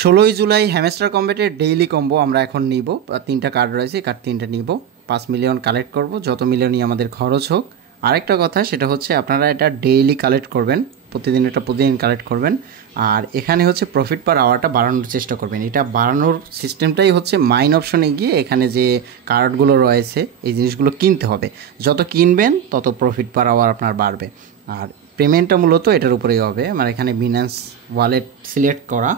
16 July hamster কম্ব্যাটের daily combo আমরা এখন নিব। 3টা কার্ড রয়েছে, কার্ড 3টা নিব। 5 মিলিয়ন কালেক্ট করব, যত মিলিয়নই আমাদের খরচ হোক। আরেকটা কথা সেটা হচ্ছে আপনারা এটা ডেইলি কালেক্ট করবেন, প্রতিদিন কালেক্ট করবেন। আর এখানে হচ্ছে প্রফিট পার আওয়ারটা বাড়ানোর চেষ্টা করবেন। এটা বাড়ানোর সিস্টেমটাই হচ্ছে মাইন অপশনে গিয়ে এখানে যে কার্ডগুলো রয়েছে এই জিনিসগুলো কিনতে হবে। যত কিনবেন তত প্রফিট পার আওয়ার আপনার বাড়বে। আর পেমেন্টটা মূলত এটার উপরেই হবে, আমার এখানে বিনান্স ওয়ালেট সিলেক্ট করা।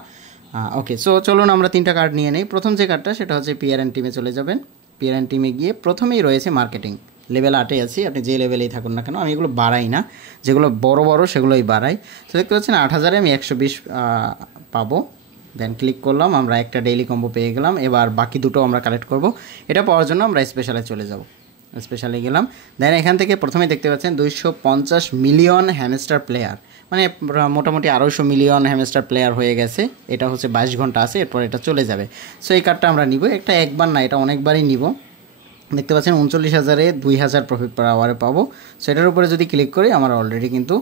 ওকে, সো চলুন আমরা 3টা কার্ড নিয়ে নিই। প্রথম যে কার্ডটা সেটা হচ্ছে পিআরএন টিমে চলে যাবেন। পিআরএন টিমে গিয়ে প্রথমেই রয়েছে মার্কেটিং, লেভেল 8-এ আছি। আপনি যে লেভেলেই থাকুন না কেন, আমি এগুলো বাড়াই না, যেগুলো বড় বড় সেগুলোই বাড়াই। তো দেখতে পাচ্ছেন 8,000-এ আমি 120 পাবো। দেন ক্লিক করলাম, আমরা একটা ডেইলি কম্বো পেয়ে গেলাম। এবার বাকি দুটো আমরা কালেক্ট করব। এটা পাওয়ার জন্য আমরা স্পেশালে চলে যাব। স্পেশালে গেলাম। দেন এখান থেকে প্রথমে দেখতে পাচ্ছেন 250 মিলিয়ন হ্যামস্টার প্লেয়ার, মানে মোটামুটি 250 মিলিয়ন হ্যামস্টার প্লেয়ার হয়ে গেছে। এটা হচ্ছে 22 ঘন্টা আছে, এরপর এটা চলে যাবে। সো এই কার্ডটা আমরা নিব, একটা একবার না, এটা অনেকবারই নিব। দেখতে পাচ্ছেন 39,000-এ 2,000 প্রফিট পার আওয়ারে পাবো। সো এটার উপরে যদি ক্লিক করি আমার অলরেডি কিন্তু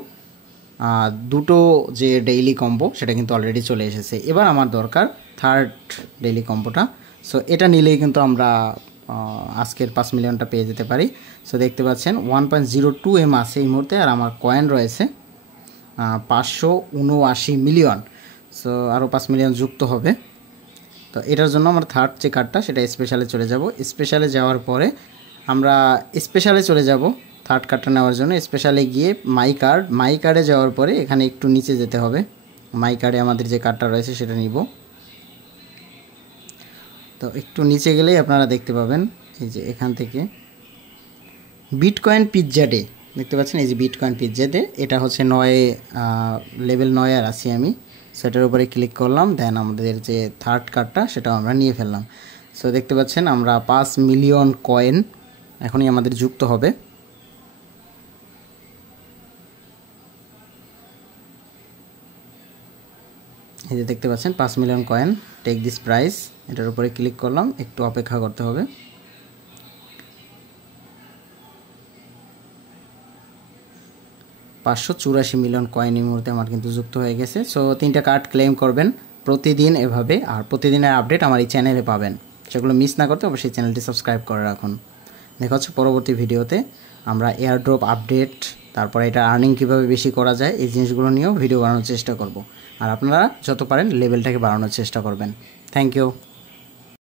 দুটো যে ডেইলি কম্বো সেটা কিন্তু অলরেডি চলে এসেছে। এবার আমার দরকার থার্ড ডেইলি কম্বোটা। সো এটা নিলেই কিন্তু আমরা আজকের 5 মিলিয়নটা পেয়ে যেতে পারি। সো দেখতে পাচ্ছেন 1.02 M আছে এই মুহূর্তে, আর আমার কয়েন রয়েছে 579 মিলিয়ন। সো আরও 5 মিলিয়ন যুক্ত হবে। তো এটার জন্য আমরা থার্ড যে কার্ডটা সেটা স্পেশালে চলে যাব। স্পেশালে যাওয়ার পরে আমরা স্পেশালে চলে যাব থার্ড কার্ডটা নেওয়ার জন্য। স্পেশালে গিয়ে মাই কার্ডে যাওয়ার পরে এখানে একটু নিচে যেতে হবে। মাই কার্ডে আমাদের যে কার্ডটা রয়েছে সেটা নিব। তো একটু নিচে গেলেই আপনারা দেখতে পাবেন এই যে এখান থেকে বিটকয়েন পিৎজা ডে দেখতে পাচ্ছেন। এই যে বিটকয়েন পিৎজা ডে, এটা হচ্ছে লেভেল 9 আর আছি আমি। সেটার উপরে ক্লিক করলাম। দেন আমাদের যে থার্ড কার্ডটা সেটাও আমরা নিয়ে ফেললাম। সো দেখতে পাচ্ছেন আমরা 5 মিলিয়ন কয়েন এখনই আমাদের যুক্ত হবে। এই যে দেখতে পাচ্ছেন 5 million coin, take this price. এটার উপরে ক্লিক করলাম, একটু অপেক্ষা করতে হবে। $584 মিলিয়ন কয়েন এই মুহূর্তে আমার কিন্তু যুক্ত হয়ে গেছে। সো 3টা কার্ড ক্লেম করবেন প্রতিদিন এভাবে, আর প্রতিদিনের আপডেট আমার এই চ্যানেলে পাবেন। সেগুলো মিস না করতে অবশ্যই চ্যানেলটি সাবস্ক্রাইব করে রাখুন। দেখা হচ্ছে পরবর্তী ভিডিওতে। আমরা এয়ারড্রপ আপডেট, তারপরে এটা আর্নিং কীভাবে বেশি করা যায় এই জিনিসগুলো নিয়েও ভিডিও বানানোর চেষ্টা করব। আর আপনারা যত পারেন লেভেলটাকে বাড়ানোর চেষ্টা করবেন। Thank you.